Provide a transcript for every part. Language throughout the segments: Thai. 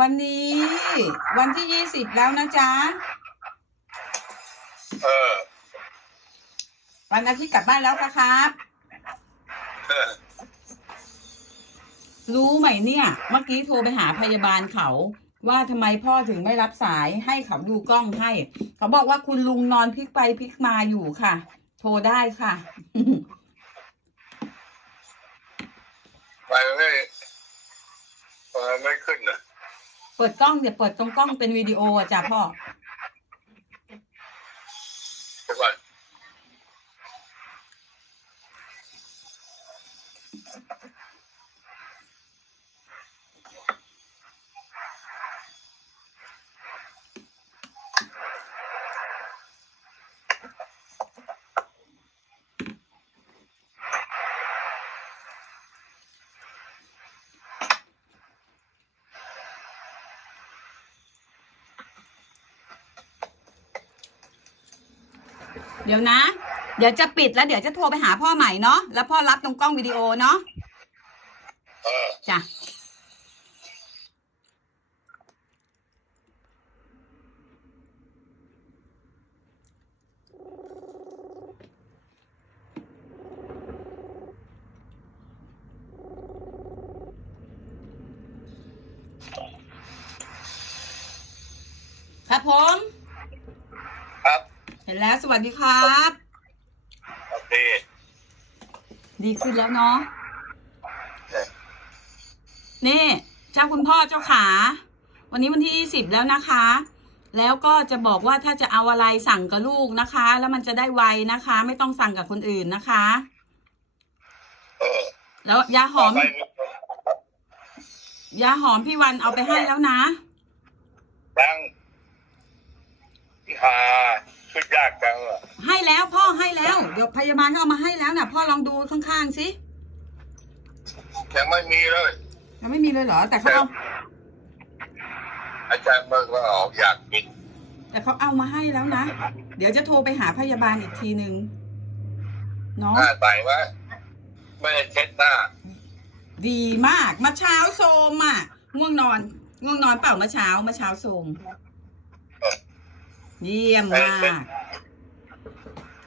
วันนี้ วันที่ยี่สิบแล้วนะจ๊ะ เออ วันอาทิตย์กลับบ้านแล้วนะครับ เออ รู้ไหมเนี่ย เมื่อกี้โทรไปหาพยาบาลเขา ว่าทำไมพ่อถึงไม่รับสายให้เขาดูกล้องให้ เขาบอกว่าคุณลุงนอนพลิกไปพลิกมาอยู่ค่ะ โทรได้ค่ะ ไปไม่ไปไม่ขึ้นนะ เปิดกล้องเดี๋ยวเปิดตรงกล้องเป็นวิดีโออะจ้ะพ่อ เดี๋ยวนะ เดี๋ยวจะปิดแล้วเดี๋ยวจะโทรไปหาพ่อใหม่เนาะแล้วพ่อรับตรงกล้องวิดีโอเนาะเออจ้ะครับผมครับ เห็นแล้วสวัสดีครับโอเคดีขึ้นแล้วเนาะเออนี่เจ้าคุณพ่อเจ้าขา วันนี้วันที่ยี่สิบแล้วนะคะ แล้วก็จะบอกว่าถ้าจะเอาอะไรสั่งกับลูกนะคะ แล้วมันจะได้ไวนะคะ ไม่ต้องสั่งกับคนอื่นนะคะ เออแล้วยาหอมไปยาหอมพี่วันเอาไปให้แล้วนะดังพี่หาขึ้นยากจังอะให้แล้วพ่อให้แล้ว เดี๋ยวพยาบาลเขาเอามาให้แล้วนะพ่อลองดูข้างๆสิยังไม่มีเลยยังไม่มีเลยเหรอ แต่เขาเอาอาจารย์เบิกว่าออกอยากกิน แต่เขาเอามาให้แล้วนะ เดี๋ยวจะโทรไปหาพยาบาลอีกทีหนึ่งเนาะหน้าใสไว้ไม่ได้เช็ดหน้า ดีมากมาเช้าโซมอะง่วงนอนง่วงนอนเปล่ามาเช้ามาเช้าโซมเยี่ยมมาก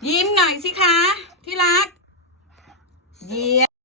ยิ้มหน่อยสิคะ ที่รัก เยี่ยม